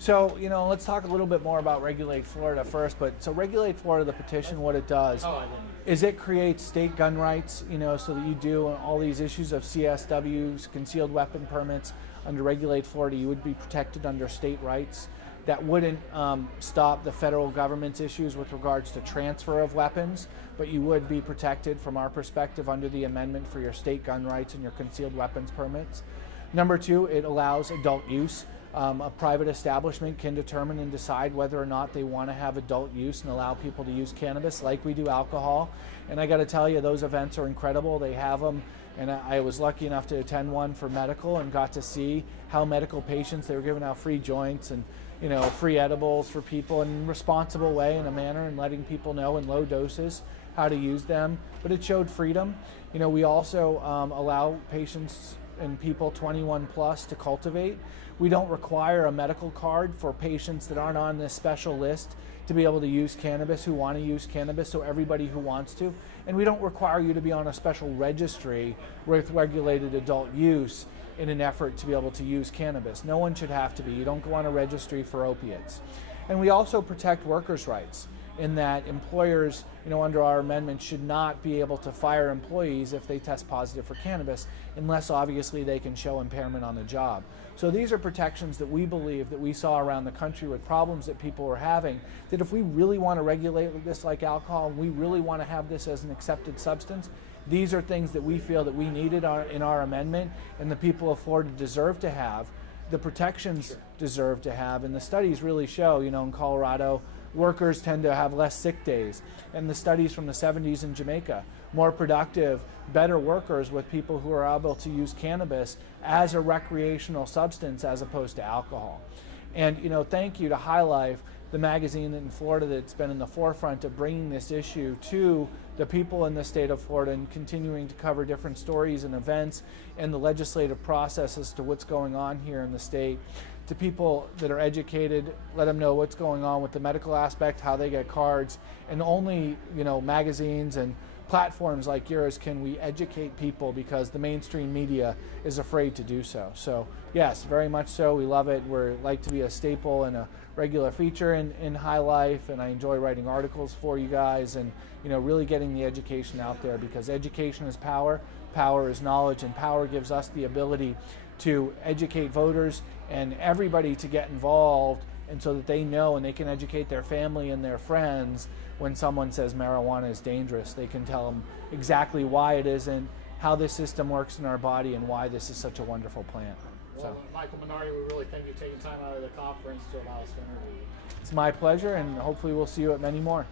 So, let's talk a little bit more about Regulate Florida first. But so Regulate Florida, the petition, what it does is it creates state gun rights, so that you do all these issues of CSWs, concealed weapon permits under Regulate Florida, you would be protected under state rights. That wouldn't stop the federal government's issues with regards to transfer of weapons, but you would be protected from our perspective under the amendment for your state gun rights and your concealed weapons permits. Number two, it allows adult use. A private establishment can determine and decide whether or not they want to have adult use and allow people to use cannabis like we do alcohol. And I got to tell you, those events are incredible. They have them, and I was lucky enough to attend one for medical and got to see how medical patients, they were giving out free joints and free edibles for people in a responsible way, in a manner, and letting people know in low doses how to use them. But it showed freedom. We also allow patients and people 21 plus to cultivate. We don't require a medical card for patients that aren't on this special list to be able to use cannabis, who want to use cannabis, so everybody who wants to. And we don't require you to be on a special registry with regulated adult use in an effort to be able to use cannabis. No one should have to be. You don't go on a registry for opiates. And we also protect workers' rights in that employers, under our amendment, should not be able to fire employees if they test positive for cannabis, unless obviously they can show impairment on the job. So these are protections that we believe that we saw around the country with problems that people were having, that if we really want to regulate this like alcohol, and we really want to have this as an accepted substance, these are things that we feel that we needed in our amendment, and the people of Florida deserve to have, the protections deserve to have, and the studies really show, in Colorado, workers tend to have less sick days. And the studies from the 70s in Jamaica, more productive, better workers with people who are able to use cannabis as a recreational substance as opposed to alcohol. And thank you to High Life, the magazine in Florida that's been in the forefront of bringing this issue to the people in the state of Florida and continuing to cover different stories and events and the legislative process as to what's going on here in the state. To people that are educated, let them know what's going on with the medical aspect, how they get cards, and only magazines and platforms like yours can we educate people, because the mainstream media is afraid to do so. So yes, very much so. We love it. We're like to be a staple and a regular feature in High Life, and I enjoy writing articles for you guys and really getting the education out there, because education is power, power is knowledge, and power gives us the ability to educate voters and everybody to get involved, and so that they know and they can educate their family and their friends when someone says marijuana is dangerous. They can tell them exactly why it isn't, how this system works in our body, and why this is such a wonderful plant. Well, Michael Minardi, we really thank you for taking time out of the conference to allow us to interview you. It's my pleasure, and hopefully we'll see you at many more.